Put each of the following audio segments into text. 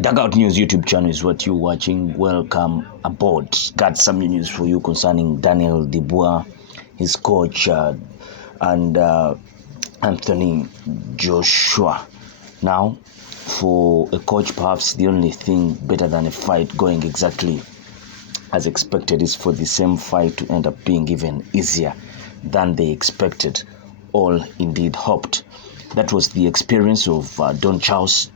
Dugout News YouTube channel is what you're watching. Welcome aboard. Got some news for you concerning Daniel Dubois, his coach, and Anthony Joshua. Now, for a coach, perhaps the only thing better than a fight going exactly as expected is for the same fight to end up being even easier than they expected, or indeed hoped. That was the experience of Don Charles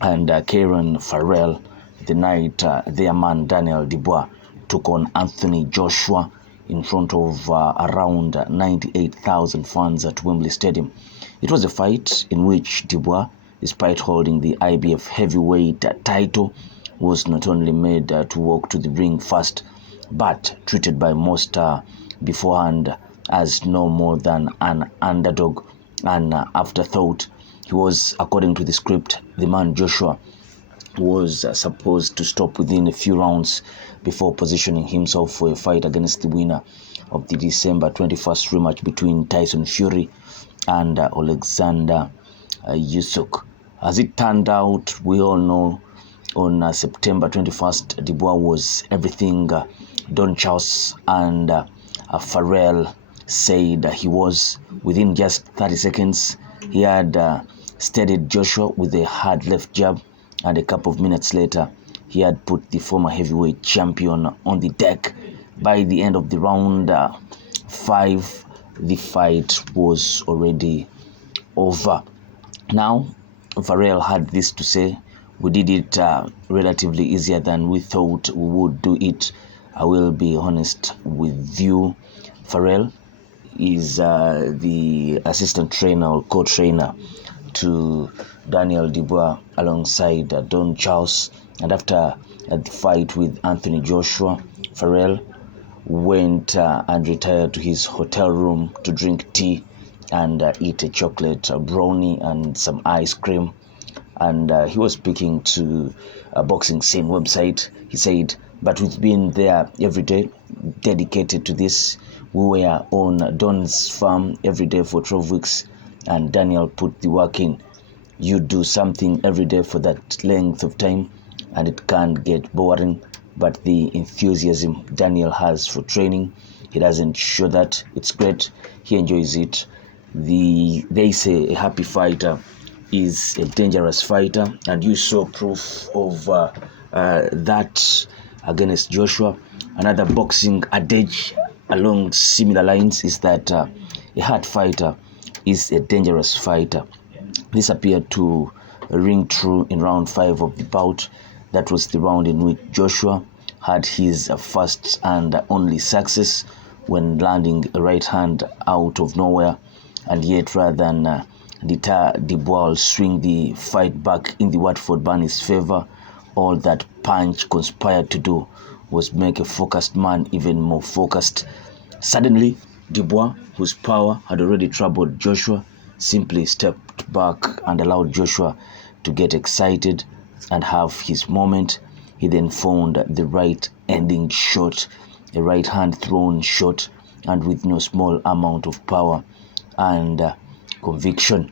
and Kieran Farrell the night their man Daniel Dubois took on Anthony Joshua in front of around 98,000 fans at Wembley Stadium. It was a fight in which Dubois, despite holding the IBF heavyweight title, was not only made to walk to the ring first, but treated by most beforehand as no more than an underdog, an afterthought. He was, according to the script, the man Joshua was supposed to stop within a few rounds before positioning himself for a fight against the winner of the December 21st rematch between Tyson Fury and Alexander Usyk. As it turned out, we all know on September 21st, Dubois was everything Don Charles and Farel said he was. Within just 30 seconds, he had steadied Joshua with a hard left jab, and a couple of minutes later, he had put the former heavyweight champion on the deck. By the end of the round 5, the fight was already over. Now, Farel had this to say: "We did it relatively easier than we thought we would do it. I will be honest with you." Farel is the assistant trainer or co-trainer to Daniel Dubois alongside Don Charles. And after the fight with Anthony Joshua, Farel went and retired to his hotel room to drink tea and eat a chocolate brownie and some ice cream. And he was speaking to a Boxing Scene website. He said, "But we've been there every day, dedicated to this. We were on Don's farm every day for 12 weeks, and Daniel put the work in. You do something every day for that length of time, and it can't get boring. But the enthusiasm Daniel has for training, he doesn't show that. It's great. He enjoys it. They say a happy fighter is a dangerous fighter, and you saw proof of that against Joshua." Another boxing adage along similar lines is that a hard fighter is a dangerous fighter. This appeared to ring true in round 5 of the bout. That was the round in which Joshua had his first and only success when landing a right hand out of nowhere, and yet rather than deter Dubois swing the fight back in the Watford Bunny's favor, all that punch conspired to do was make a focused man even more focused. Suddenly, Dubois, whose power had already troubled Joshua, simply stepped back and allowed Joshua to get excited and have his moment. He then found the right ending shot, a right hand thrown shot, and with no small amount of power and conviction.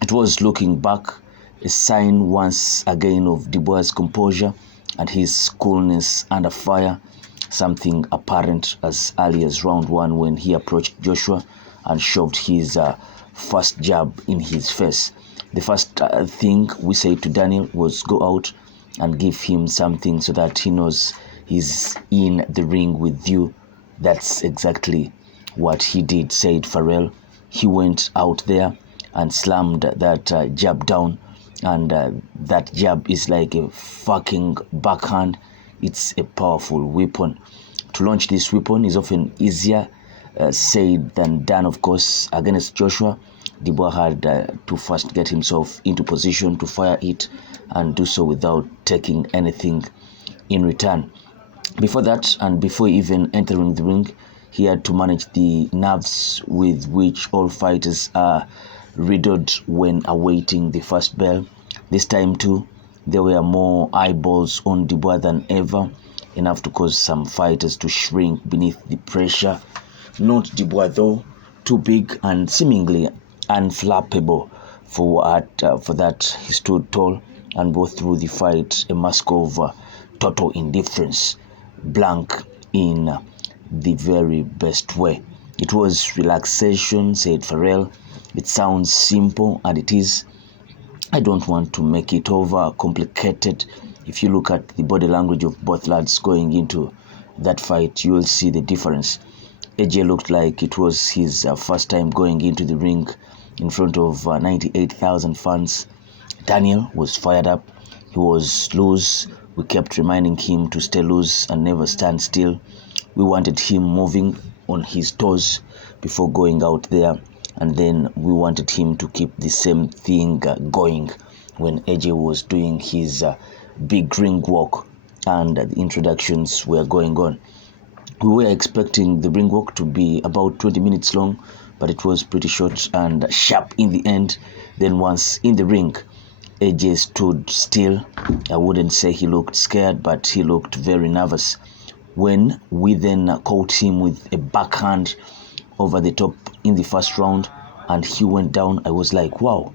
It was, looking back, a sign once again of Dubois' composure and his coolness under fire, something apparent as early as round 1 when he approached Joshua and shoved his first jab in his face. The first thing we said to Daniel was go out and give him something so that he knows he's in the ring with you. That's exactly what he did, said Farel. He went out there and slammed that jab down, and that jab is like a fucking backhand. It's a powerful weapon. To launch this weapon is often easier said than done, of course. Against Joshua, Dubois had to first get himself into position to fire it and do so without taking anything in return. Before that, and before even entering the ring, he had to manage the nerves with which all fighters are riddled when awaiting the first bell. This time too, there were more eyeballs on Dubois than ever, enough to cause some fighters to shrink beneath the pressure. Not Dubois though, too big and seemingly unflappable for that. He stood tall and both through the fight a mask of total indifference, blank in the very best way. It was relaxation, said Farel. It sounds simple, and it is. I don't want to make it over complicated. If you look at the body language of both lads going into that fight, you will see the difference. AJ looked like it was his first time going into the ring in front of 98,000 fans. Daniel was fired up. He was loose. We kept reminding him to stay loose and never stand still. We wanted him moving on his toes before going out there, and then we wanted him to keep the same thing going when AJ was doing his big ring walk and the introductions were going on. We were expecting the ring walk to be about 20 minutes long, but it was pretty short and sharp in the end. Then once in the ring, AJ stood still. I wouldn't say he looked scared, but he looked very nervous. When we then caught him with a backhand over the top in the first round and he went down, I was like, wow,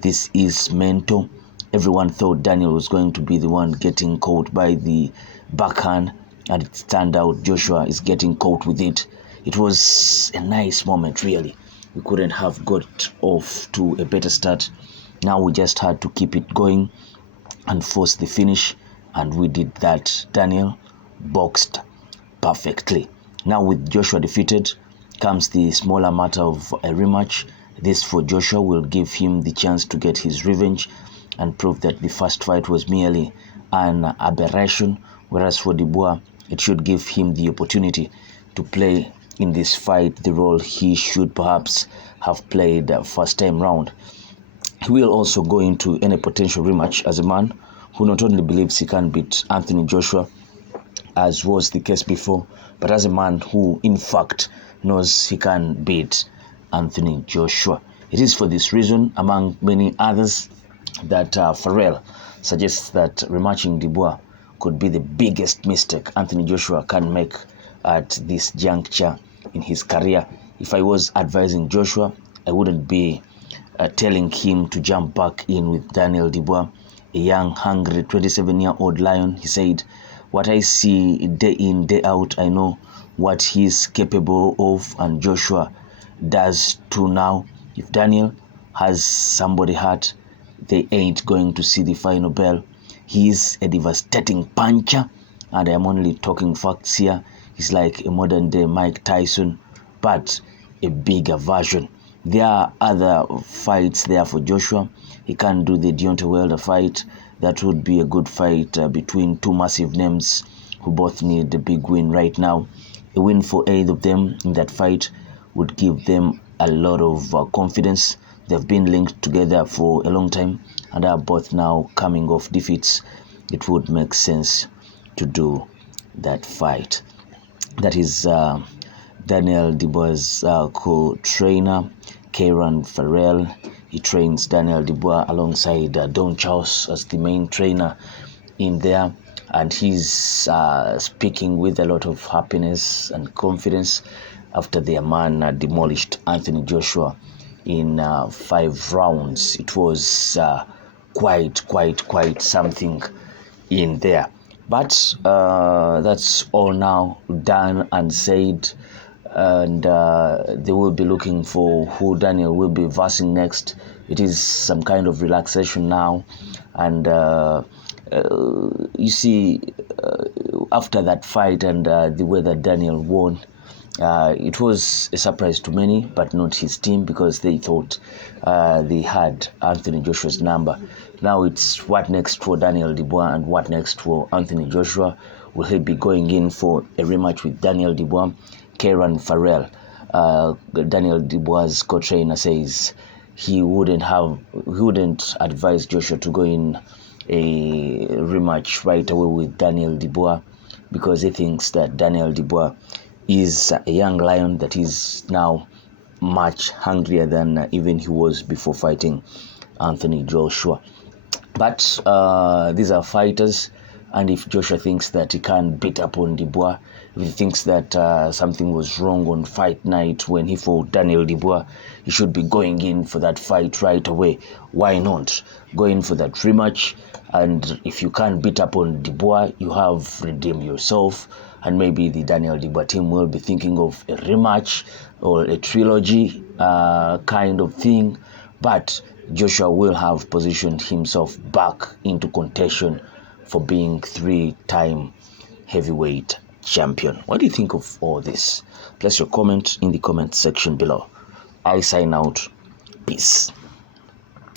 this is mental. Everyone thought Daniel was going to be the one getting caught by the backhand, and it turned out Joshua is getting caught with it. It was a nice moment, really. We couldn't have got off to a better start. Now we just had to keep it going and force the finish, and we did that. Daniel boxed perfectly. Now with Joshua defeated comes the smaller matter of a rematch. This for Joshua will give him the chance to get his revenge and prove that the first fight was merely an aberration, whereas for Dubois it should give him the opportunity to play in this fight the role he should perhaps have played first time round. He will also go into any potential rematch as a man who not only believes he can beat Anthony Joshua, as was the case before, but as a man who in fact knows he can beat Anthony Joshua. It is for this reason, among many others, that Farel suggests that rematching Dubois could be the biggest mistake Anthony Joshua can make at this juncture in his career. If I was advising Joshua, I wouldn't be telling him to jump back in with Daniel Dubois, a young, hungry 27-year-old lion. He said, what I see day in, day out, I know what he's capable of, and Joshua does too now. If Daniel has somebody hurt, they ain't going to see the final bell. He's a devastating puncher, and I'm only talking facts here. He's like a modern-day Mike Tyson, but a bigger version. There are other fights there for Joshua. He can't do the Deontay Wilder fight. That would be a good fight between two massive names who both need a big win right now. A win for either of them in that fight would give them a lot of confidence. They've been linked together for a long time and are both now coming off defeats. It would make sense to do that fight. That is Daniel Dubois' co-trainer, Kieran Farrell. He trains Daniel Dubois alongside Don Charles as the main trainer in there, and he's speaking with a lot of happiness and confidence after their man demolished Anthony Joshua in 5 rounds. It was quite something in there. But that's all now done and said, and they will be looking for who Daniel will be versing next. It is some kind of relaxation now, and you see, after that fight and the way that Daniel won, it was a surprise to many, but not his team, because they thought they had Anthony Joshua's number. Now it's what next for Daniel Dubois and what next for Anthony Joshua. Will he be going in for a rematch with Daniel Dubois? Kieran Farrell, Daniel Dubois' co-trainer, says he wouldn't advise Joshua to go in a rematch right away with Daniel Dubois, because he thinks that Daniel Dubois is a young lion that is now much hungrier than even he was before fighting Anthony Joshua. But these are fighters, And if Joshua thinks that he can't beat up on Dubois, if he thinks that something was wrong on fight night when he fought Daniel Dubois, he should be going in for that fight right away. Why not? Go in for that rematch. And if you can't beat up on Dubois, you have redeemed yourself. And maybe the Daniel Dubois team will be thinking of a rematch or a trilogy kind of thing. But Joshua will have positioned himself back into contention for being 3-time heavyweight champion. What do you think of all this? Place your comment in the comment section below. I sign out. Peace.